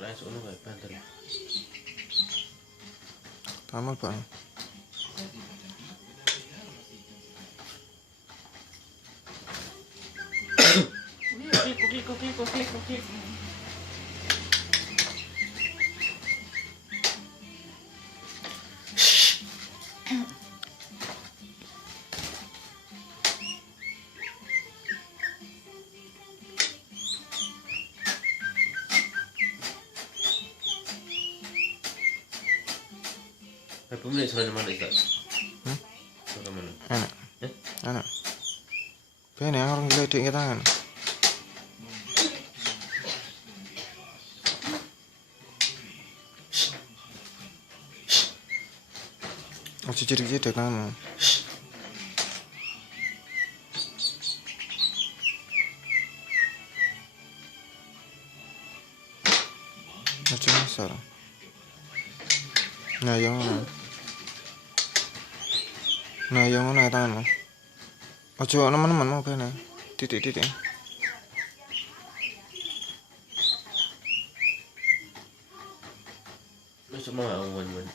Langsung ono kayak banter. Tamal Pak. Klik. Apa mulai suara mana itu? Suara mana? Enak. Eh? Enak. Ben yang orang geledek kita kan. Ojo cilik-cilik kamu. Ojo ngasar. Nah, yang mana? Nah, yang mana ya tanganmu? Ojo teman-teman mau ben. Titik-titik. Masuk mau awan.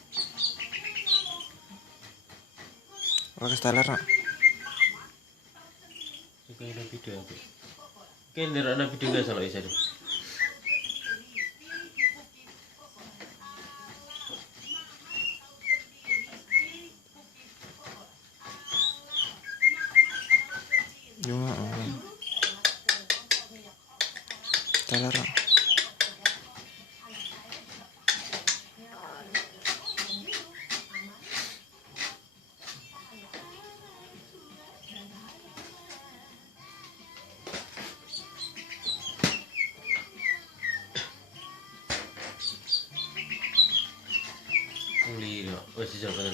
Pakai steller nak. Oke, ada video apa? Oke, ada video nggak salah isa deh. Yung steller nak. Uli, wes jawab